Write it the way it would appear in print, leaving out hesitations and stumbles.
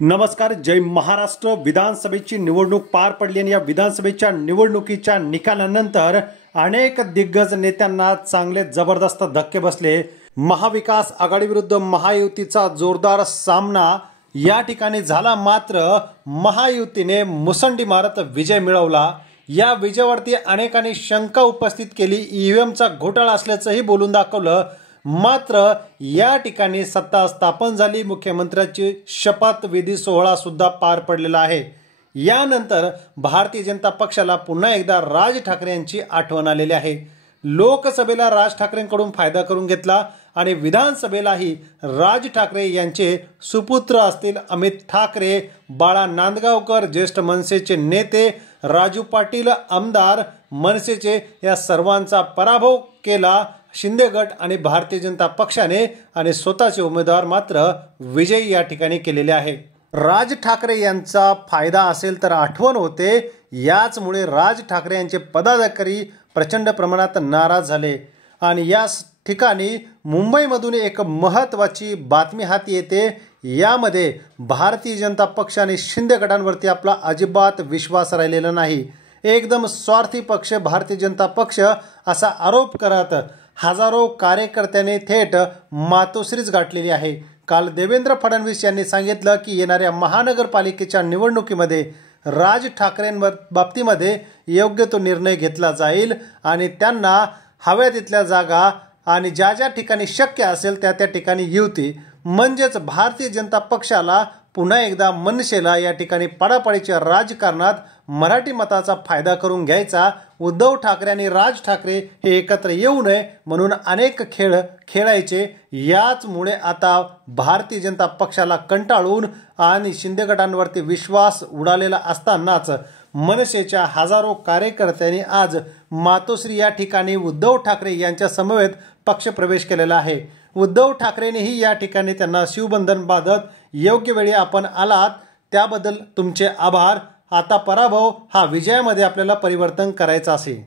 नमस्कार. जय महाराष्ट्र. विधानसभेची निवडणूक पार पडली आणि या विधानसभेच्या निवडणुकीच्या निकालानंतर अनेक दिग्गज नेत्यांना चांगले जबरदस्त धक्के बसले. महाविकास आघाडी विरुद्ध महायुतीचा जोरदार सामना या ठिकाणी झाला. मात्र महायुतीने मुसंडी मारत विजय मिळवला. या विजयावरती अनेकांनी शंका उपस्थित केली. ईव्हीएमचा घोटाळा असल्याचंही बोलून दाखवलं. मात्र या ठिकाणी सत्ता स्थापन झाली. मुख्यमंत्र्याची शपथविधी सोहळा सुद्धा पार पडलेला आहे. यानंतर भारतीय जनता पक्षाला पुन्हा एकदा राज ठाकरे यांची आठवण आलेली आहे. लोकसभेला राज ठाकरेंकडून फायदा करून घेतला आणि विधानसभेलाही राज ठाकरे यांचे सुपुत्र असतील अमित ठाकरे, बाळा नांदगावकर ज्येष्ठ मनसेचे नेते, राजू पाटील आमदार मनसेचे, या सर्वांचा पराभव केला शिंदे गट आणि भारतीय जनता पक्षाने आणि स्वतःचे उमेदवार मात्र विजयी या ठिकाणी केलेले आहे. राज ठाकरे यांचा फायदा असेल तर आठवण होते. याचमुळे राज ठाकरे यांचे पदाधिकारी प्रचंड प्रमाणात नाराज झाले आणि या ठिकाणी मुंबईमधून एक महत्त्वाची बातमी हाती येते. यामध्ये भारतीय जनता पक्ष आणि शिंदे गटांवरती आपला अजिबात विश्वास राहिलेला नाही. एकदम स्वार्थी पक्ष भारतीय जनता पक्ष असा आरोप करत हजारो कार्यकर्त्यांनी थेट मातोश्रीच गाठलेली आहे. काल देवेंद्र फडणवीस यांनी सांगितलं की येणाऱ्या महानगरपालिकेच्या निवडणुकीमध्ये राज ठाकरेंवर बाबतीमध्ये योग्य तो निर्णय घेतला जाईल आणि त्यांना हव्या तिथल्या जागा आणि ज्या ज्या ठिकाणी शक्य असेल त्या त्या ठिकाणी युती, म्हणजेच भारतीय जनता पक्षाला पुन्हा एकदा मनसेला या ठिकाणी पडापडीच्या राजकारणात मराठी मताचा फायदा करून घ्यायचा. उद्धव ठाकरे आणि राज ठाकरे हे एकत्र येऊ नये म्हणून अनेक खेळ खेळायचे. याचमुळे आता भारतीय जनता पक्षाला कंटाळून आणि शिंदे गटांवरती विश्वास उडालेला असतानाच मनसेच्या हजारो कार्यकर्त्यांनी आज मातोश्री या ठिकाणी उद्धव ठाकरे यांच्या समवेत पक्षप्रवेश केलेला आहे. उद्धव ठाकरेंनीही या ठिकाणी त्यांना शिवबंधन बांधत योग्य वेळी आपण आलात त्याबद्दल तुमचे आभार. आता पराभव हा विजयामध्ये आपल्याला परिवर्तन करायचं असेल.